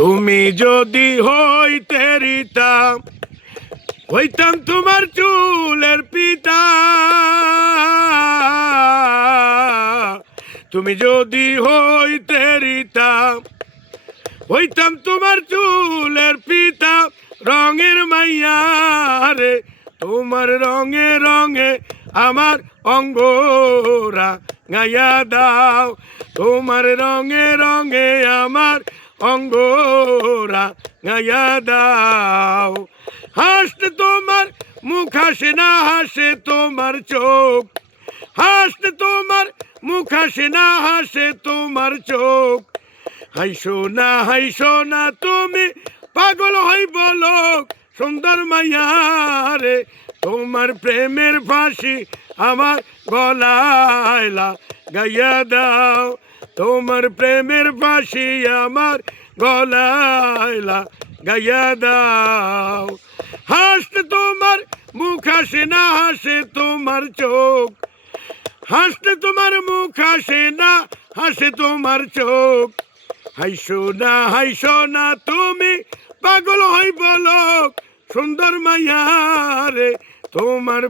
তুমি যদি হইতে রিতা হইতাম তোমার চুলের পিতা। তুমি যদি হইতে রিতা হইতাম তোমার চুলের পিতা। রঙের মাইয়া রে তোমার রঙে রঙে আমার অঙ্গরা গাইয়া দাও। তোমার রঙে রঙে আমার অঙ্গরা গাইয়া দাও। হাসতে তোমার মুখ হাসে না হাসে তোমার চোখ। হাসতে তোমার মুখ হাসে না হাসে তোমার চোখ। হাইসো না তুমি পাগল হইব লোক। সুন্দর মাইয়া রে তোমার প্রেমের ফাঁসি আমার গলায় গাইয়া দাও। তোমার প্রেমের ফাঁসি আমার গলায় গাইয়া দাও। হাসতে তোমার মুখ হাসে না হাসে তোমার চোখ। হাসতে তোমার মুখ হাসে না হাসে তোমার চোখ। হাইসো না তুমি পাগল হইব লোক। সুন্দর মাইয়া রে তোমার